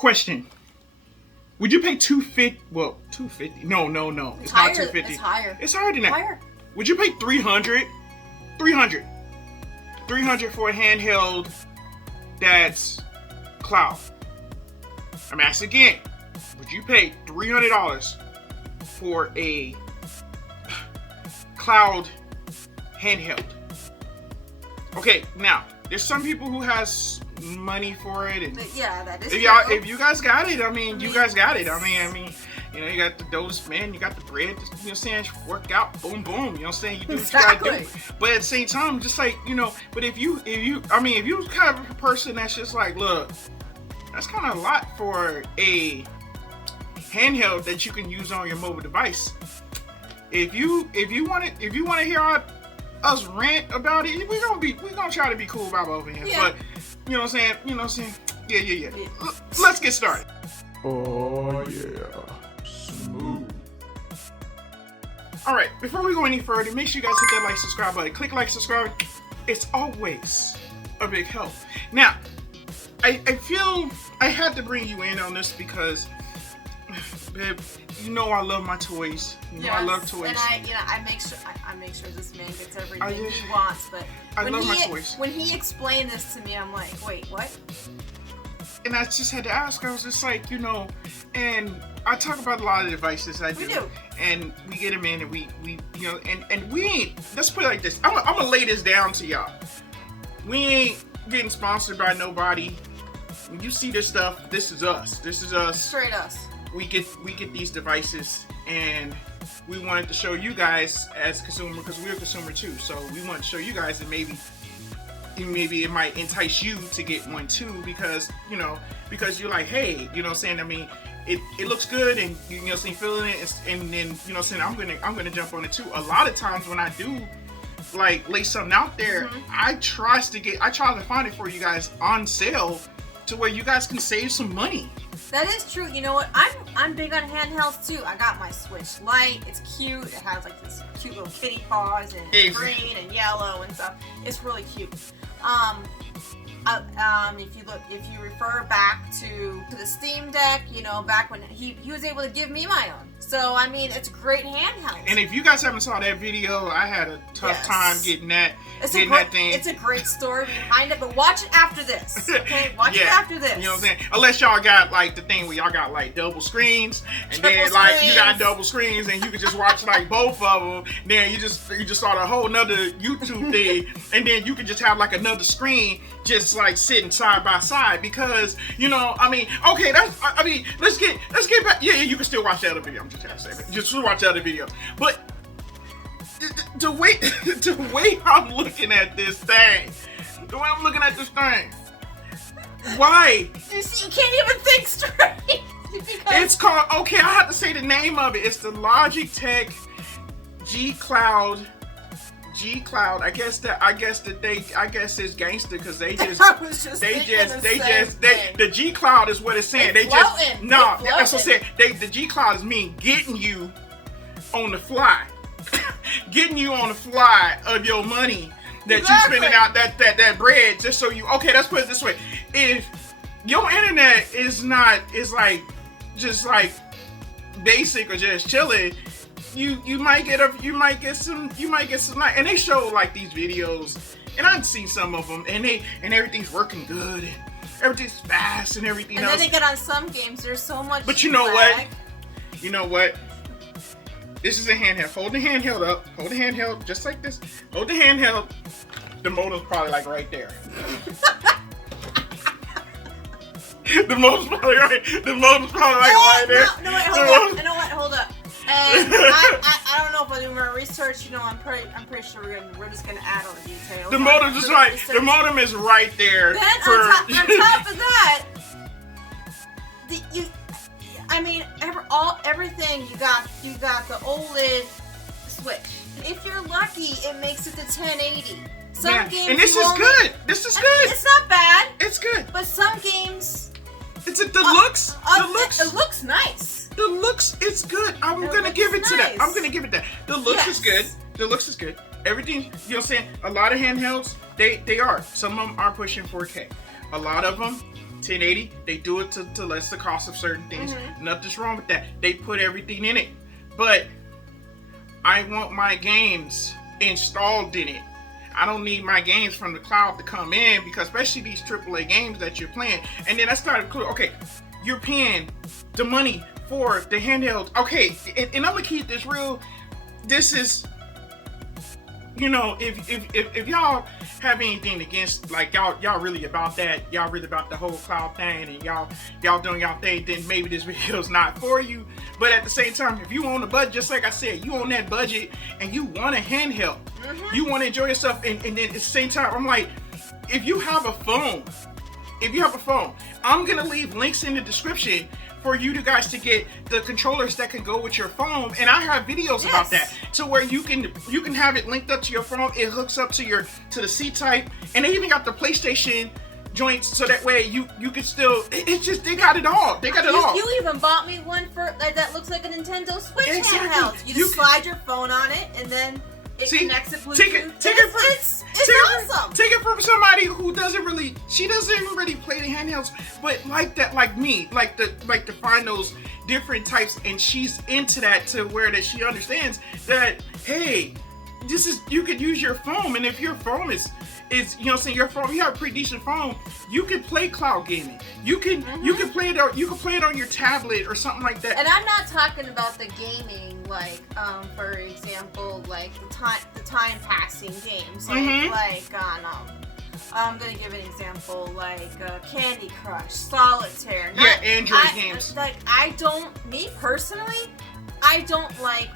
Question. Would you pay $250? Well, $250. No. It's higher, not $250. It's higher. It's higher than that. Higher. Would you pay $300? $300 for a handheld that's cloud. I'm asking again. Would you pay $300 for a cloud handheld? Okay, now there's some people who has money for it, and yeah, that is. If you guys got it, I mean, you guys got it. I mean, you know, you got the doughs, man. You got the bread. You know what I'm saying? Work out, boom, boom. You know what I'm saying? You do what you gotta do. But at the same time, just like, you know, but if you kind of a person that's just like, look, that's kind of a lot for a handheld that you can use on your mobile device. If you want to hear us rant about it, we're gonna try to be cool about over here. Yeah. But you know what I'm saying? Yeah. Let's get started. Oh yeah. Smooth. Alright, before we go any further, make sure you guys hit that like, subscribe button. Click like, subscribe. It's always a big help. Now, I feel I had to bring you in on this because, babe, you know I love my toys. You know I love toys. And I make sure this man gets everything he wants. But I love my toys. When he explained this to me, I'm like, wait, what? And I just had to ask. I was just like, you know, and I talk about a lot of devices I do. We do. And we get them in, and we you know, and we ain't. Let's put it like this. I'm gonna lay this down to y'all. We ain't getting sponsored by nobody. When you see this stuff, this is us. This is us. Straight us. We get these devices, and we wanted to show you guys as a consumer, because we're a consumer too. So we want to show you guys that maybe it might entice you to get one too, because you're like, hey, you know what I'm saying? I mean, it looks good, and you know what I'm saying, feeling it, and then you know what I'm saying, I'm gonna jump on it too. A lot of times when I do like lay something out there, I try to find it for you guys on sale to where you guys can save some money. That is true. You know what? I'm big on handhelds too. I got my Switch Lite. It's cute. It has like this cute little kitty paws, and it's green and yellow and stuff. It's really cute. If you refer back to the Steam Deck, you know, back when he was able to give me my own. So I mean, it's a great handheld. And if you guys haven't saw that video, I had a tough time getting that thing. It's a great story behind it, but watch it after this. Okay, watch it after this. You know what I'm saying? Unless y'all got like the thing where y'all got like double screens, and Triple then like screens. you got double screens, and you can just watch like both of them. Then you just start a whole nother YouTube thing, and then you can just have like another screen just like sitting side by side, because you know, I mean, okay, let's get back. Yeah, you can still watch the other video. I'm just trying to say that. Just watch the other video. But the way I'm looking at this thing, why? You see, you can't even think straight. It's called, okay, I have to say the name of it. It's the Logitech G Cloud. I guess it's gangster, because the G Cloud is what it's saying. That's what I'm saying. The G Cloud is mean getting you on the fly, getting you on the fly of your money that you spending out that bread just so you. Okay, let's put it this way: if your internet is like just like basic or just chilling, you might get some like, and they show like these videos, and I've seen some of them, and everything's working good, and everything's fast and everything else. And then they get on some games, there's so much. But you know what? You know what? This is a handheld. Hold the handheld up. Hold the handheld just like this. Hold the handheld. The modem's probably like right there. The modem's probably right. The modem's probably like right there. No, wait, hold up. You know what? Hold up. And I don't know if I do my research. You know, I'm pretty sure we're just gonna add all the details. The modem is right. The modem is right there. Then on top of that, everything you got the OLED Switch. If you're lucky, it makes it to 1080. Some games. And this is good. This is good. It's not bad. It's good. But some games. It's the looks. It looks nice. The looks is good. I'm gonna give it to that. I'm gonna give it that. The looks is good. The looks is good. Everything, you know what I'm saying? A lot of handhelds, they are. Some of them are pushing 4K. A lot of them 1080, they do it to less the cost of certain things. Nothing's wrong with that. They put everything in it. But I want my games installed in it. I don't need my games from the cloud to come in, because especially these AAA games that you're playing. And then I started, okay, you're paying the money for the handheld. Okay, and I'm gonna keep this real. This is, if y'all have anything against, like, y'all really about that, y'all really about the whole cloud thing, and y'all doing y'all thing, then maybe this video's not for you. But at the same time, if you on a budget, just like I said, you on that budget and you want a handheld, you want to enjoy yourself, and then at the same time, I'm like, if you have a phone, I'm gonna leave links in the description for you guys to get the controllers that can go with your phone, and I have videos about that, to where you can have it linked up to your phone. It hooks up to the C type, and they even got the PlayStation joints, so that way you can still. It's just, they got it all. They got it all. You even bought me one for that looks like a Nintendo Switch handheld. You just slide your phone on it, and then it connects it Bluetooth. It's awesome. Take it from somebody who doesn't really play the handhelds, but like that, like me, like to find those different types, and she's into that, to where that she understands that, hey, this is, you could use your phone, and if your phone is your phone, you have a pretty decent phone, you can play cloud gaming. You can play it on your tablet or something like that. And I'm not talking about the gaming, like for example, like the time passing games, like on I'm gonna give an example, like Candy Crush, Solitaire. Android games. Like, me personally, I don't like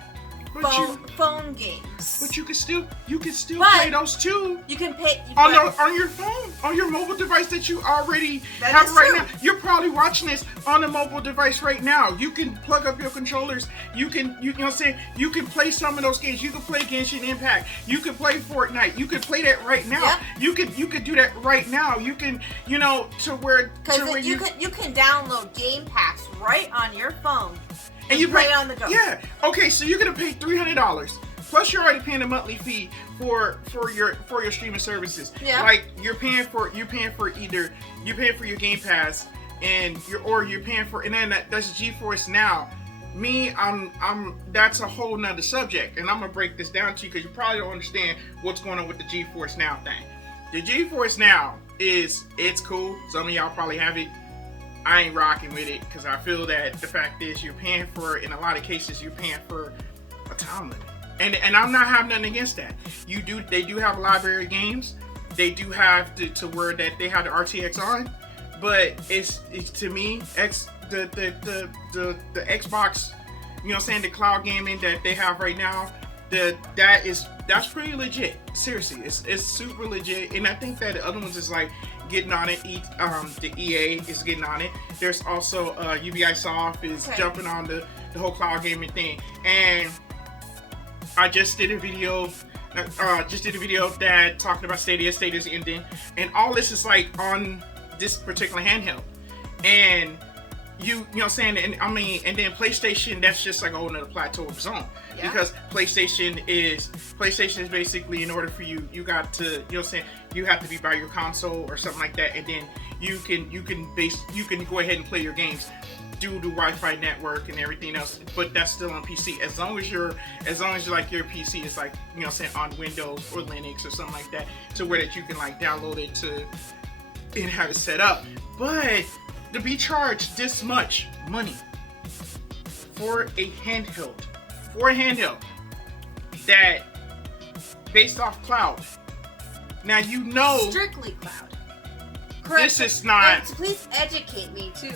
phone games. But you can still play those too. You can pay on your phone, on your mobile device that you already have right now. You're probably watching this on a mobile device right now. You can plug up your controllers. You know what I'm saying? You can play some of those games. You can play Genshin Impact. You can play Fortnite. You can play that right now. Yep. You can do that right now. You can, to where you can download Game Pass right on your phone. And you play it on the go. Yeah. Okay, so you're gonna pay $300 plus you're already paying a monthly fee for your streaming services. Yeah. Like you're paying for your Game Pass, and you're paying for, and then that's GeForce Now. Me, that's a whole nother subject, and I'm gonna break this down to you because you probably don't understand what's going on with the GeForce Now thing. The GeForce Now it's cool. Some of y'all probably have it. I ain't rocking with it, because I feel that the fact is, you're paying for, in a lot of cases, you're paying for a time limit. And I'm not having nothing against that. They do have a library of games. They do have to where that they have the RTX on, but it's to me, the Xbox, the cloud gaming that they have right now, that's pretty legit. Seriously, it's super legit, and I think that the other ones is like getting on it. The EA is getting on it. There's also Ubisoft is jumping on the whole cloud gaming thing, and I just did a video. That talking about Stadia's ending, and all this is like on this particular handheld, and you know what I'm saying, and then PlayStation, that's just like a whole nother plateau of its own. Yeah. Because PlayStation is basically, in order for you got to, you know what I'm saying, you have to be by your console or something like that, and then you can go ahead and play your games through the Wi-Fi network and everything else, but that's still on PC. As long as your PC is like, you know what I'm saying, on Windows or Linux or something like that, to where that you can like download it and have it set up. But to be charged this much money for a handheld, that based off cloud. Now strictly cloud. Correct. This is not. Please educate me too,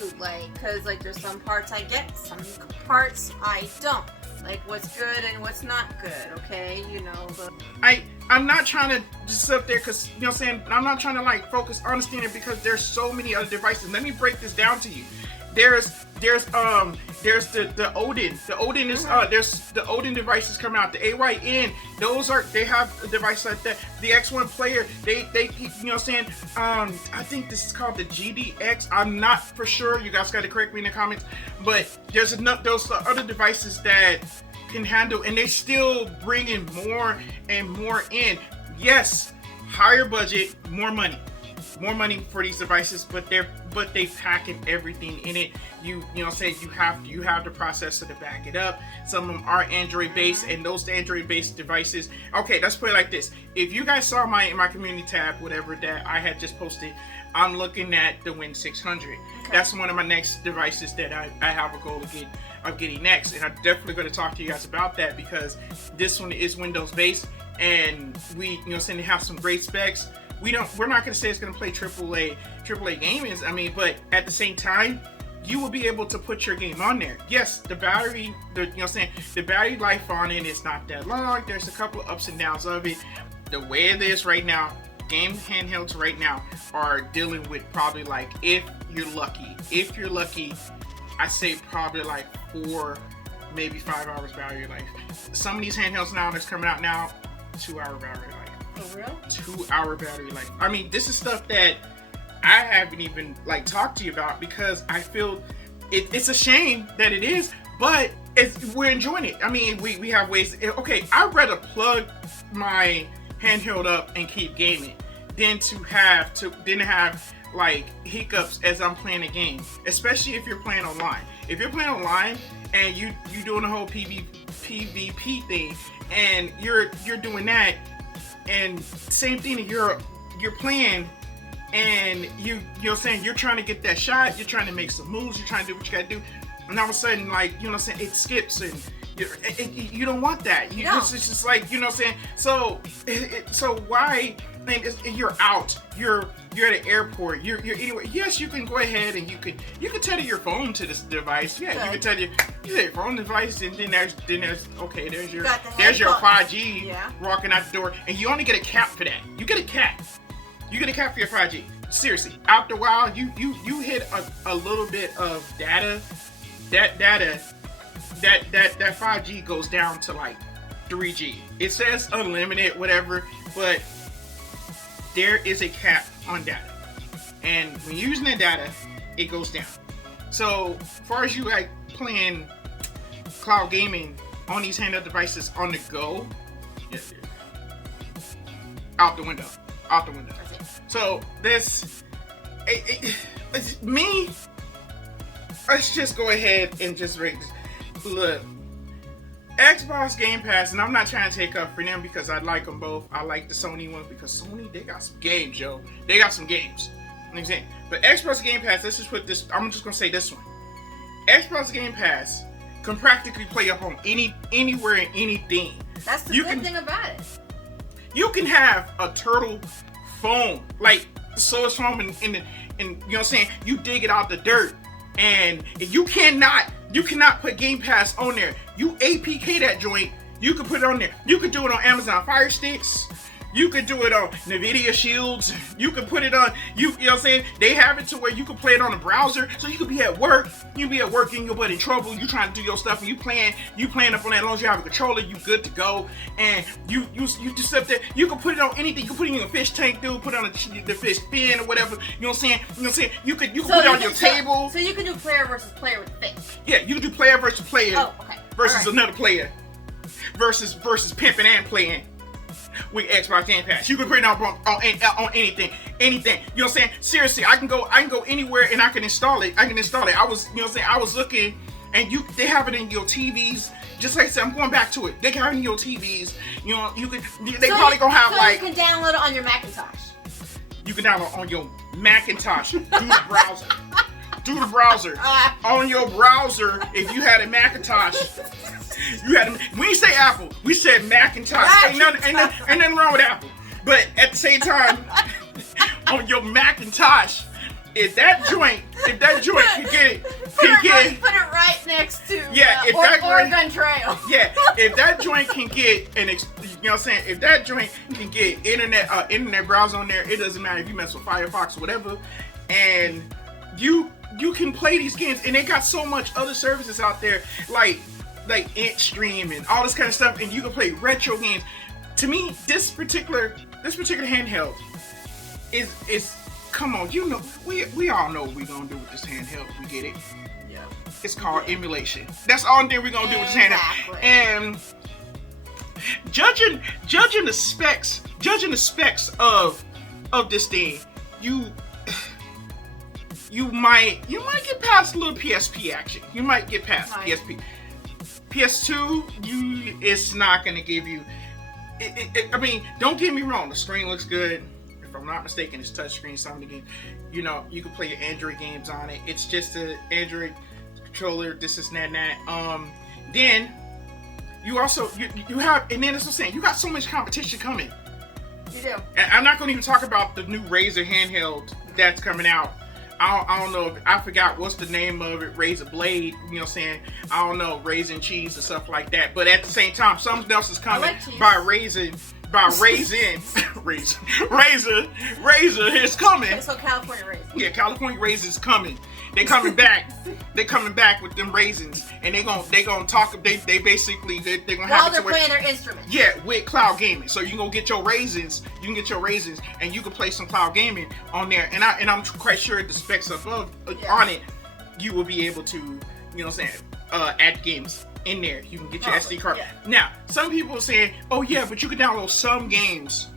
because there's some parts I get, some parts I don't. Like what's good and what's not good. Okay, I'm not trying to just sit up there, because you know what I'm saying, I'm not trying to like focus on it, because there's so many other devices. Let me break this down to you. There's the Odin. The Odin is there's the Odin devices coming out. The AYN, they have a device like that. The X1 player, they you know what I'm saying, I think this is called the GDX. I'm not for sure. You guys got to correct me in the comments. But there's those other devices that can handle, and they still bringing more and more in. Yes, higher budget, more money for these devices, but but they packing everything in it. You know what I'm saying, you have the processor to back it up. Some of them are Android based, and those Android based devices, okay, let's put it like this. If you guys saw my community tab, whatever that I had just posted, I'm looking at the Win 600. Okay. That's one of my next devices that I have a goal of getting next, and I'm definitely going to talk to you guys about that, because this one is Windows based, and we, you know what I'm saying, they have some great specs. We're not going to say it's going to play AAA games. I mean, but at the same time, you will be able to put your game on there. Yes, the battery, you know what I'm saying, the battery life on it is not that long. There's a couple of ups and downs of it. The way it is right now, game handhelds right now are dealing with probably, like, if you're lucky, I say probably like 4, maybe 5 hours battery life. Some of these handhelds now that's coming out now, 2-hour battery life. For real? 2-hour battery life. I mean, this is stuff that I haven't even like talked to you about, because I feel it's a shame that it is, but we're enjoying it. I mean, we have ways. Okay, I'd rather plug my handheld up and keep gaming than to have like hiccups as I'm playing a game, especially if you're playing online. If you're playing online and you doing the whole PvP thing, and you're doing that, and same thing, you're playing, and you know what I'm saying, you're trying to get that shot, you're trying to make some moves, you're trying to do what you gotta do, and all of a sudden, like, you know what I'm saying, it skips, and you don't want that. It's just like, you know what I'm saying. So why? And you're out. You're at an airport. You're anywhere. Yes, you can go ahead and you can tether your phone to this device. Yeah, you can tether your phone device, and then there's okay. There's your 5G walking out the door, and you only get a cap for that. You get a cap. You get a cap for your 5G. Seriously, after a while, you hit a little bit of data. That 5G goes down to like 3G. It says unlimited, whatever, but there is a cap on data. And when you're using that data, it goes down. So, as far as you like playing cloud gaming on these handheld devices on the go, out the window. So, this, me, let's just go ahead and just rate this. Look, Xbox Game Pass, and I'm not trying to take up for them because I like them both. I like the Sony ones because Sony, they got some games, yo. They got some games. You know what I'm saying? But Xbox Game Pass, let's just put this, I'm just going to say this one. Xbox Game Pass can practically play up on anywhere and anything. That's the good thing about it. You can have a turtle phone, like the Source phone, and you know what I'm saying? You dig it out the dirt, and you cannot put Game Pass on there. You APK that joint, you can put it on there. You could do it on Amazon Fire Sticks. You could do it on NVIDIA Shields. You could put it on, you know what I'm saying? They have it to where you can play it on a browser. So you could be at work. You be at work, getting your butt in trouble. You trying to do your stuff, and you playing up on that. As long as you have a controller, you good to go. And you just up there. You can put it on anything. You can put it in a fish tank, dude. Put it on the fish fin or whatever. You know what I'm saying? You know what I'm saying? You can put it on your table. So you can do player versus player with fish. Yeah, you can do player versus player. Oh, okay. Versus another player. Versus pimping and playing with Xbox Game Pass. You can put it on anything. You know what I'm saying? Seriously, I can go anywhere and I can install it. I was, you know what I'm saying? I was looking, and they have it in your TVs. Just like I said, I'm going back to it. They can have it in your TVs. You know, probably gonna have like. You can download it on your Macintosh. You can download on your Macintosh through the browser. Through the browser. On your browser, if you had a Macintosh. We say Apple, we said Macintosh. Ain't nothing wrong with Apple. But at the same time, on your Macintosh, if that joint can get it, put it right next to Oregon Trail. Yeah, if that joint can get you know what I'm saying? If that joint can get internet browser on there, it doesn't matter if you mess with Firefox or whatever, and you can play these games, and they got so much other services out there like IntStream and all this kind of stuff, and you can play retro games. To me, this particular handheld is come on, you know, we all know what we're gonna do with this handheld. We get it. Yeah. It's called emulation. That's all thing we're gonna do with this handheld. And judging the specs of this thing, you might get past a little PSP action. You might get past PSP. PS2, it's not gonna give you. I mean, don't get me wrong. The screen looks good. If I'm not mistaken, it's touchscreen. Some of the games, you can play your Android games on it. It's just an Android controller. This is that. Then you also you have, and then that's what I'm saying. You got so much competition coming. You do. And I'm not gonna even talk about the new Razer handheld that's coming out. I don't know. I forgot what's the name of it. Razer Blade. You know what I'm saying? I don't know. Raisin cheese and stuff like that. But at the same time, something else is coming by Razer is coming. Okay, so California Raisin. Yeah, California Raisin is coming. They coming back. They coming back with them raisins, and they gonna talk. They basically they're gonna have. While they're playing their instruments. Yeah, with cloud gaming. So you can go get your raisins. You can get your raisins, and you can play some cloud gaming on there. And I'm quite sure the specs above on it, you will be able to, you know what I'm saying, add games in there. You can get your SD card. Yeah. Now, some people are saying, oh yeah, but you can download some games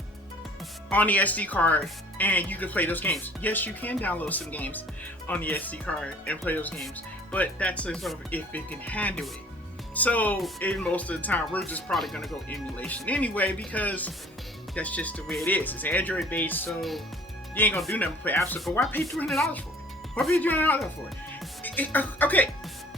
on the SD card and you can play those games. Yes, you can download some games on the SD card and play those games, but that's if it can handle it. So, in most of the time, we're just probably gonna go emulation anyway, because that's just the way it is. It's Android based, so you ain't gonna do nothing for App Store. But why pay $300 for it? Why pay $300 for it? Okay.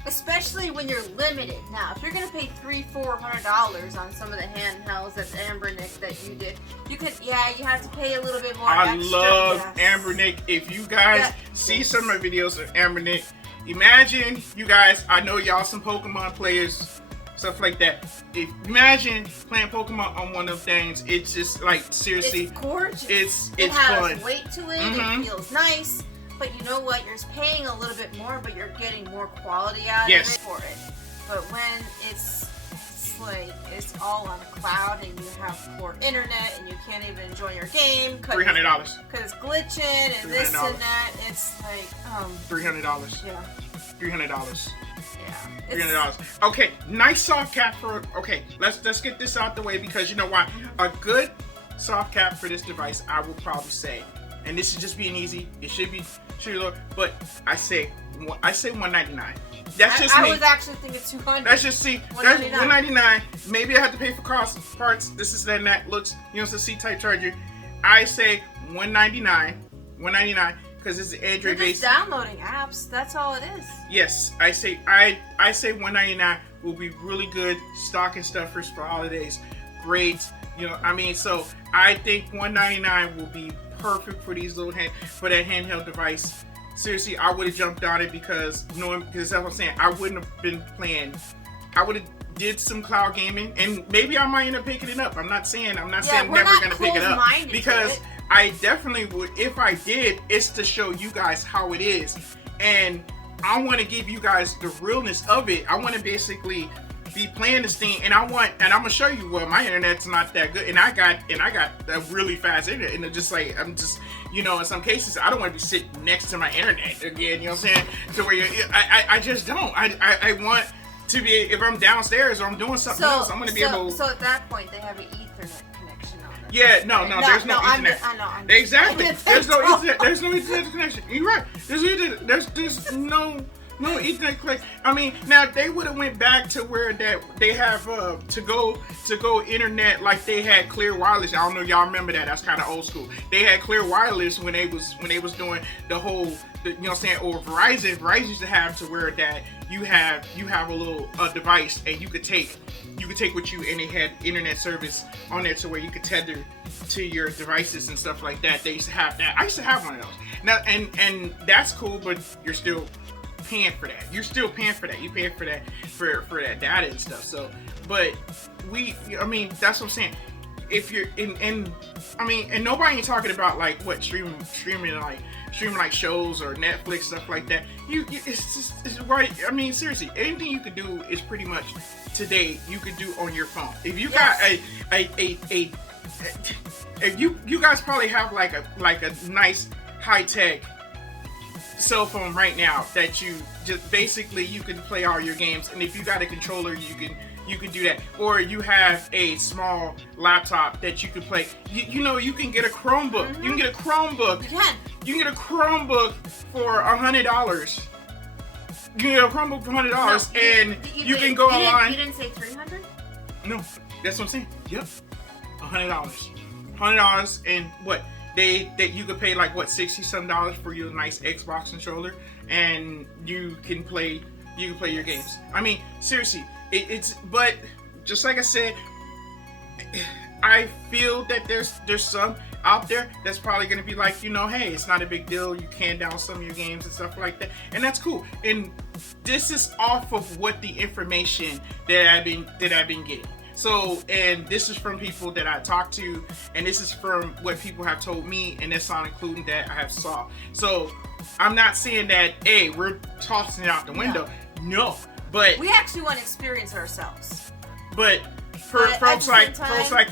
Especially when you're limited. Now, if you're gonna pay $300-400 on some of the handhelds that Ambernick that you did, you have to pay a little bit more. I love Ambernick. If you guys see some of my videos of Ambernick, imagine you guys. I know y'all some Pokemon players, stuff like that. Imagine playing Pokemon on one of them things. It's just like seriously, it's gorgeous. It's has fun. Weight to it. It feels nice. But you know what? You're paying a little bit more, but you're getting more quality out of it for it. But when it's like it's all on a cloud and you have poor internet and you can't even enjoy your game $300 because it's glitching and this and that, it's like $300. Yeah. $300. Yeah. $300. Okay, nice soft cap for. Okay, let's get this out the way, because you know why? A good soft cap for this device, I will probably say, and this is just being easy. It should be low, but I say $199. That's just me. I was actually thinking $200. That's just that's $199. Maybe I have to pay for cost parts. This is that looks. It's a C-type charger. I say $199. $199 because it's Android based. Just downloading apps. That's all it is. Yes, I say $199 will be really good stocking stuffers for holidays. Great. So I think $199 will be perfect for these for that handheld device. Seriously, I would have jumped on it because that's what I'm saying. I wouldn't have been playing. I would have did some cloud gaming, and maybe I might end up picking it up. I'm not saying never gonna pick it up, because I definitely would. If I did, it's to show you guys how it is, and I want to give you guys the realness of it. I want to basically be playing this thing, and I'm gonna show you. Well, my internet's not that good, and I got a really fast internet, and I'm just in some cases I don't want to be sitting next to my internet again. You know what I'm saying? To where I just don't. I want to be, if I'm downstairs or I'm doing something else, I'm gonna be able. So at that point, they have an Ethernet connection on it. Yeah, no, there's no Ethernet. I know. Exactly. There's no Ethernet. There's no Ethernet connection. You're right. There's no Ethernet connection. I mean, now they would have went back to where that they have to go internet like they had clear wireless. I don't know if y'all remember that. That's kind of old school. They had clear wireless when they was doing the whole. You know what I'm saying? Or Verizon used to have to where that you have a little device and you could take with you, and they had internet service on there to where you could tether to your devices and stuff like that. They used to have that. I used to have one of those. Now and that's cool, but you're still paying for that. You're still paying for that. You pay for that for that data and stuff. So, but that's what I'm saying. If you're and nobody ain't talking about like what streaming like shows or Netflix, stuff like that. It's right. I mean, seriously, anything you could do is pretty much today you could do on your phone. If you got if you guys probably have like a nice high tech cell phone right now that you just basically you can play all your games, and if you got a controller, you can you can do that. Or you have a small laptop that you can play. You know, you can get a Chromebook. You can get a Chromebook. You can get a Chromebook for $100. You can get a Chromebook for $100, and you can go online. You didn't say $300? No, that's what I'm saying. Yep, $100. $100, and what? That you could pay like what, $60-some for your nice Xbox controller, and you can play your games. I mean, seriously, it's but just like I said, I feel that there's some out there that's probably gonna be like, you know, hey, it's not a big deal. You can download some of your games and stuff like that, and that's cool. And this is off of what the information that I've been getting. So, and this is from people that I talked to, and this is from what people have told me, and that's not including that I have saw. So, I'm not saying that, hey, we're tossing it out the window. No, but we actually want to experience ourselves. But for folks like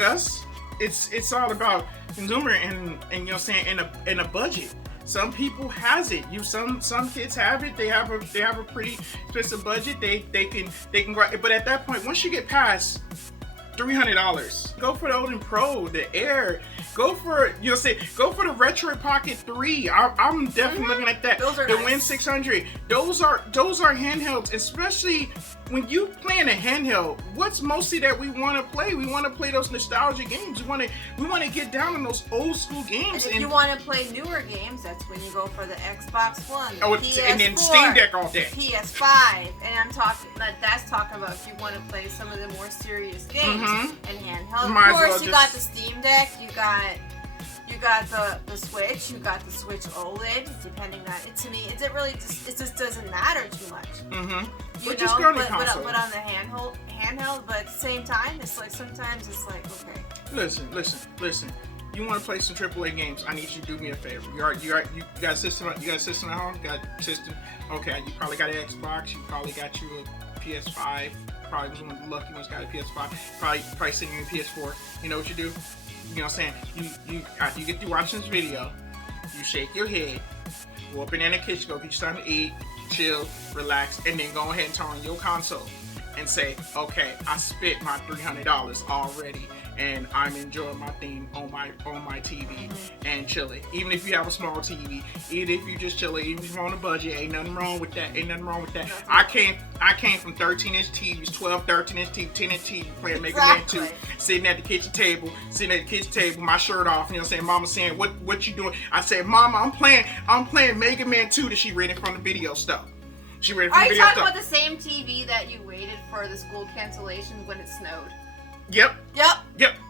us, it's all about consumer and you know what I'm saying, in a budget. Some people has it. Some kids have it. They have a pretty expensive budget. They can go. But at that point, once you get past $300, go for the Odin Pro, the Air. Go for the Retro Pocket 3. I'm definitely looking at that. Those are the nice. Win 600. Those are handhelds, especially when you playing a handheld. What's mostly that we want to play? We want to play those nostalgia games. We want to get down in those old school games. And if you want to play newer games, that's when you go for the Xbox One, the PS4, and then Steam Deck all day. PS5, and that's talking about if you want to play some of the more serious games and handheld. Of course, you got the Steam Deck. You got the Switch. You got the Switch OLED. Depending on it, to me, it just doesn't matter too much. But just go on the console. But on the handheld. But at the same time, it's like sometimes it's like, okay. Listen. You want to play some AAA games? I need you to do me a favor. You got a system. You got a system at home. You got a system. Okay. You probably got an Xbox. You probably got you a PS5. Probably was one of the lucky ones got a PS5. Probably sitting in a PS4. You know what you do? You know what I'm saying? You after you get through watching this video, you shake your head, go up in the kitchen, go get you something to eat, chill, relax, and then go ahead and turn on your console and say, okay, I spent my $300 already, and I'm enjoying my thing on my TV and chilling. Even if you have a small TV, even if you just chilling, even if you're on a budget, ain't nothing wrong with that. I came from 13-inch TVs, 12, 13-inch TV, 10-inch TV, playing Mega Man 2, sitting at the kitchen table, my shirt off, you know what I'm saying? Mama saying, what you doing? I said, Mama, I'm playing Mega Man 2 that she read it from the video stuff. Are you talking about the same TV that you waited for the school cancellations when it snowed? Yep.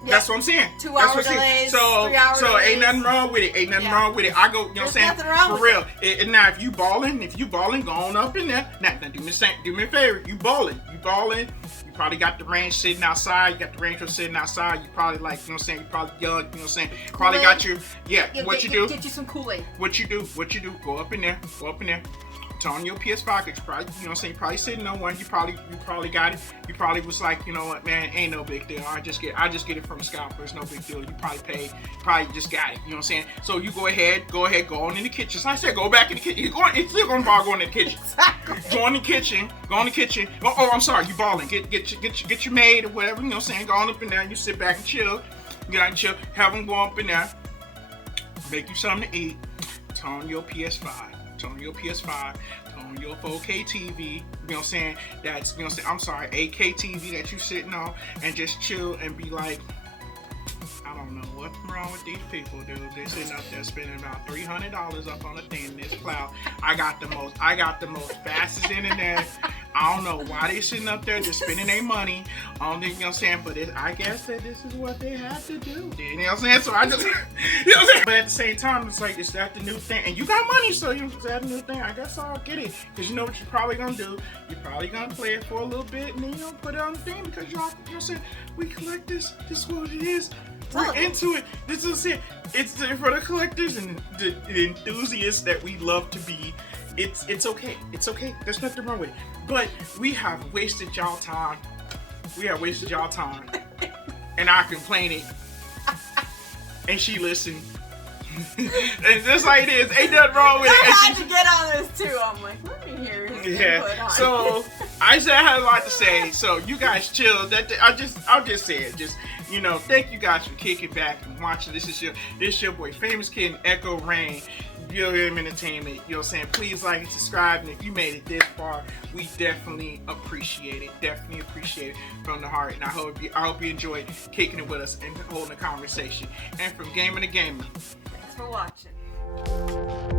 That's what I'm saying. 2 hour delays, 3 hour so delays. Ain't nothing wrong with it. I go, you know what I'm saying? For real. And now if you balling, go on up in there. Now do me a favor. You balling. You probably got the range sitting outside. You got the range sitting outside. You probably like, you know what I'm saying? You probably young, you know what I'm saying? Probably got your, what you do? Get you some Kool-Aid. What you do? Go up in there. Turn on your PS5. You probably, you know what I'm saying? You probably sitting on one. You probably got it. You probably was like, you know what, man, ain't no big deal. I just get it from a scalper. It's no big deal. You probably just got it. You know what I'm saying? So you go ahead, go on in the kitchen. So I said, go back in the kitchen. It's still going to going in the kitchen. Exactly. Go in the kitchen. Oh, I'm sorry. You balling. Get your maid or whatever. You know what I'm saying? Go on up in there. You sit back and chill. Have them go up in there. Make you something to eat. Turn on your PS5. Turn on your 4K TV, you know what I'm saying? That's, you know what I'm saying? I'm sorry, 8K TV that you sitting on, and just chill and be like, I don't know what's wrong with these people, dude. They're sitting up there spending about $300 up on a thing in this cloud. I got the most fastest internet. I don't know why they sitting up there just spending their money on the, you know what I'm saying? But I guess that this is what they have to do. You know what I'm saying? So I just, you know what I'm saying? But at the same time, it's like, is that the new thing? And you got money, so you know, is that the new thing? I guess I'll get it. Because you know what you're probably going to do? You're probably going to play it for a little bit and then you'll put it on the thing because y'all, you know what I'm saying? We collect this. This is what it is. We're into it. This is it. It's for the collectors and the enthusiasts that we love to be. It's okay. It's okay. There's nothing wrong with it. But we have wasted y'all time. And I complain it. And she listened. And just like it is, ain't nothing wrong with it. I had to get on this too. I'm like, let me hear his input on. So I said I had a lot to say. So you guys chill. I'll just say it. Just thank you guys for kicking back and watching. This is your boy Famous Kid and Echo Rain. BLM Entertainment. You know what I'm saying? Please like and subscribe. And if you made it this far, we definitely appreciate it. Definitely appreciate it from the heart. And I hope you enjoyed kicking it with us and holding a conversation. And from gamer to gamer. Thanks for watching.